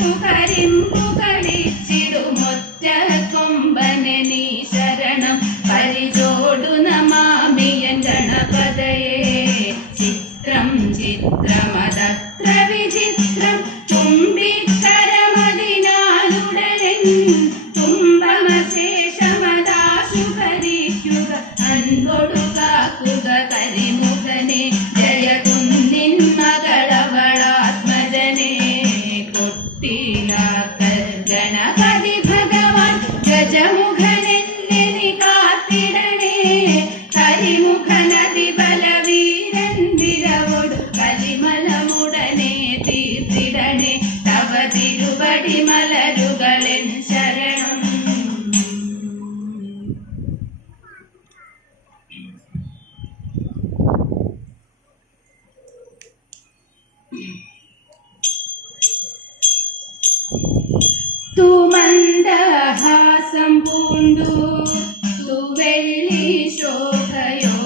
Okay. Ganpati भगवान गजमु तुमन्दहासं पुण्डु तु वेल्ली शोभयो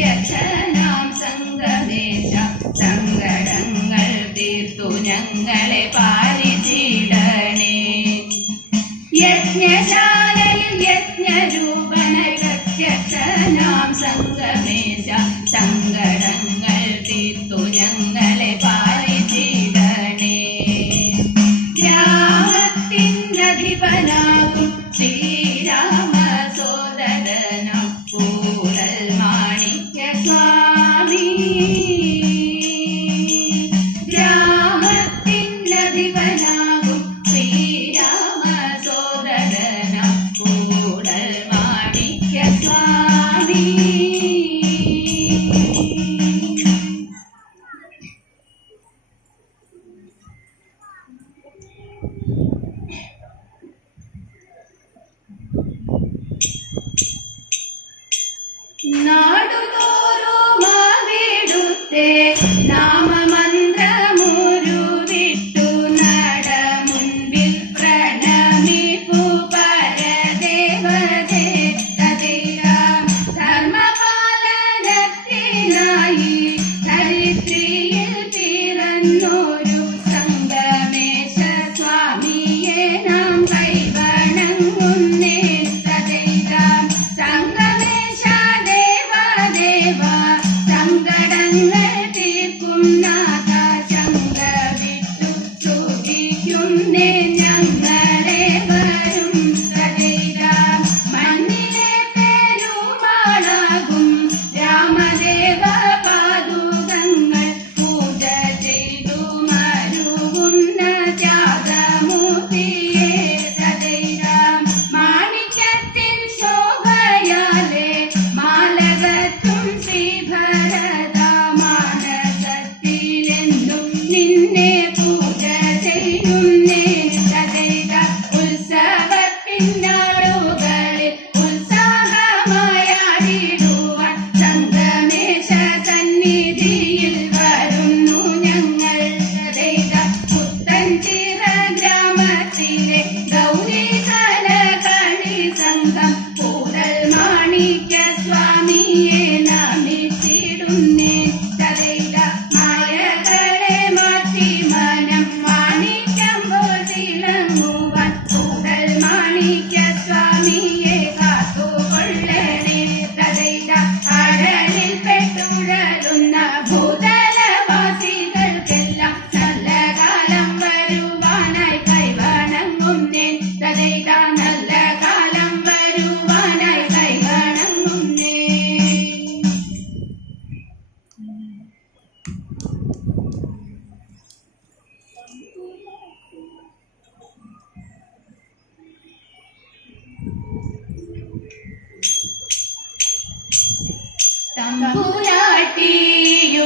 പ്രത്യക്ഷനാം സംഗമേശ സങ്കടങ്ങൾ തീർത്തു ഞങ്ങളെ പാലിച്ചിടണേ Christ. நாம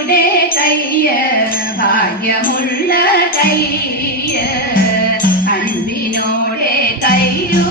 കൈയുടെ കയ്യ ഭാഗ്യമുള്ള കയ്യ. അൻപിനോടെ കയ്യു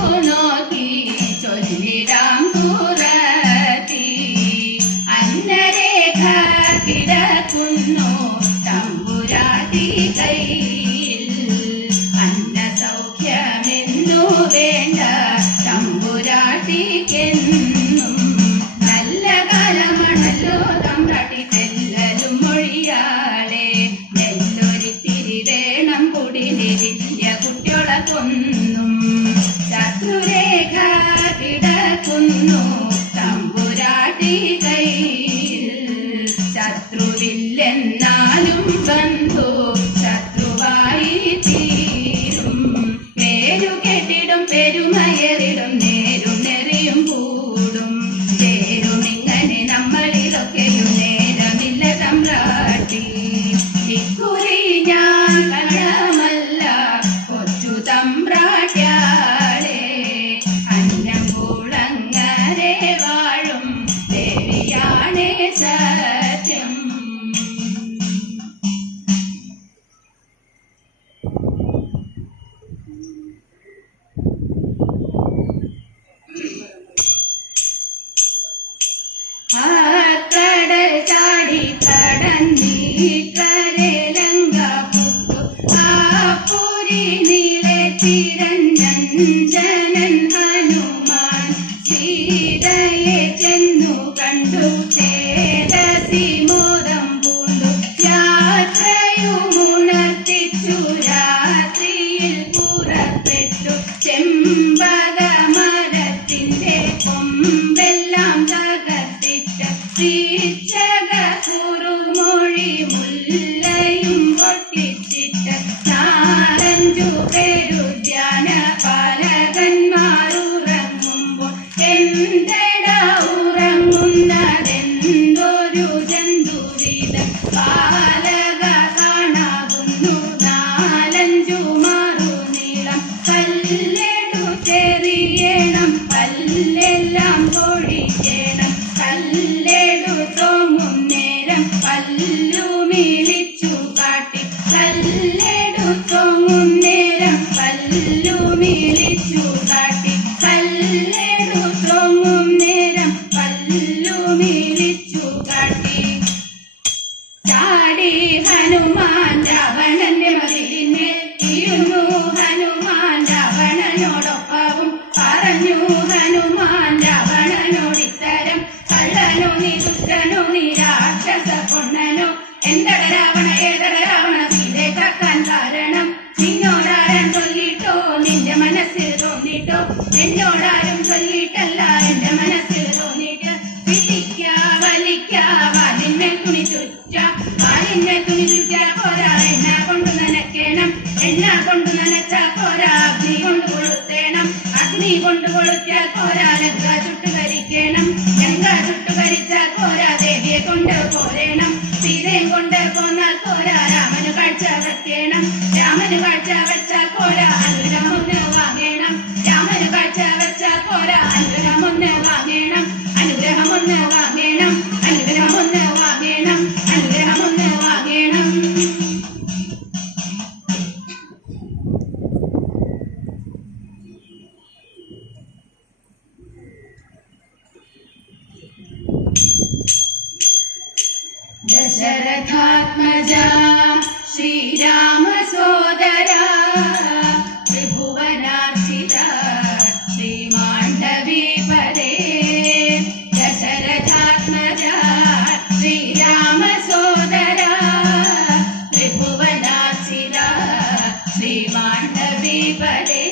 നനച്ച പോരാ. അഗ്നി കൊണ്ട് കൊളുത്തേണം. അഗ്നി കൊണ്ട് കൊളുത്തിയാൽ പോരാ. ലങ്ക ചുട്ടു കരിക്കണം. ലങ്ക ചുട്ടു കരിച്ചാൽ പോരാ. ദേവിയെ കൊണ്ട് പോരേണം. സീതയും കൊണ്ട് പോന്നാൽ പോരാ. രാമന് കാഴ്ച വെക്കണം. രാമന് കാഴ്ച श्रीरामसोदरा त्रिभुवनासिरा श्रीमाण्डवी परे दशरथात्मया श्रीरामसोदरा त्रिभुवनासिरा श्रीमाण्डवी परे